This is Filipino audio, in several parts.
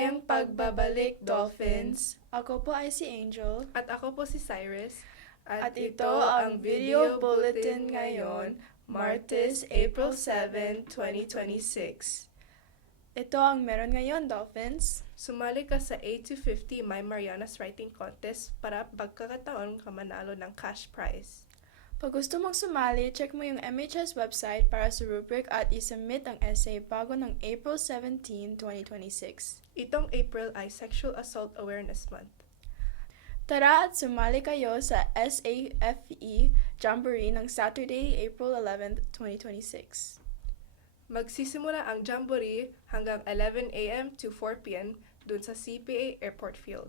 Maligayang pagbabalik, Dolphins! Ako po ay si Angel. At ako po si Cyrus. At ito ang video bulletin ngayon, Martes, April 7, 2026. Ito ang meron ngayon, Dolphins. Sumali ka sa 8 to 50 My Marianas Writing Contest para pagkakataon ka manalo ng cash prize. Pag gusto mong sumali, check mo yung MHS website para sa rubric at isubmit ang essay bago ng April 17, 2026. Itong April ay Sexual Assault Awareness Month. Tara at sumali kayo sa SAFE Jamboree ng Saturday, April 11, 2026. Magsisimula ang Jamboree hanggang 11 a.m. to 4 p.m. dun sa CPA Airport Field.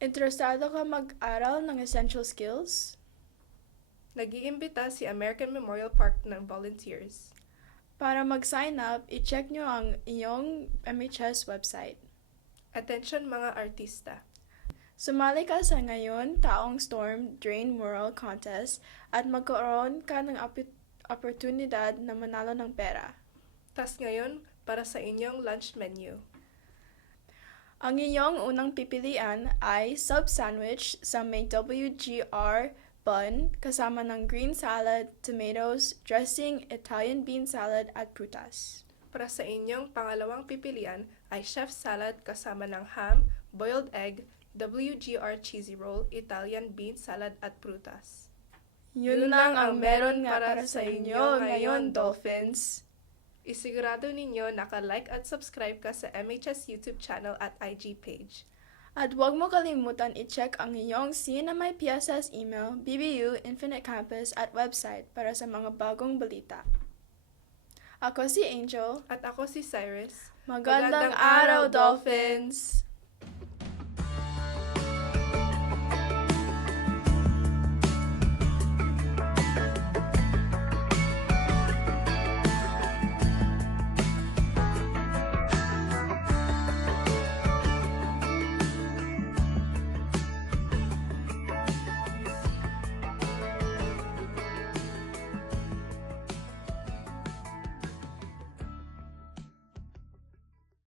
Interesado ka mag-aral ng essential skills? Nag-iimbita si American Memorial Park ng volunteers. Para mag-sign up, i-check nyo ang iyong MHS website. Attention mga artista! Sumali ka sa ngayon taong Storm Drain Mural Contest at magkaroon ka ng oportunidad na manalo ng pera. Tas ngayon, para sa inyong lunch menu. Ang iyong unang pipilian ay sub sandwich sa may WGR bun kasama ng green salad, tomatoes, dressing, Italian bean salad at prutas. Para sa inyong pangalawang pipilian ay chef salad kasama ng ham, boiled egg, WGR cheesy roll, Italian bean salad at prutas. Yun lang ang meron nga para sa inyo ngayon, Dolphins. Isigurado ninyo naka-like at subscribe ka sa MHS YouTube channel at IG page. At huwag mo kalimutan i-check ang iyong CNMI PSS email, BBU Infinite Campus at website para sa mga bagong balita. Ako si Angel. At ako si Cyrus. Magandang araw, Dolphins!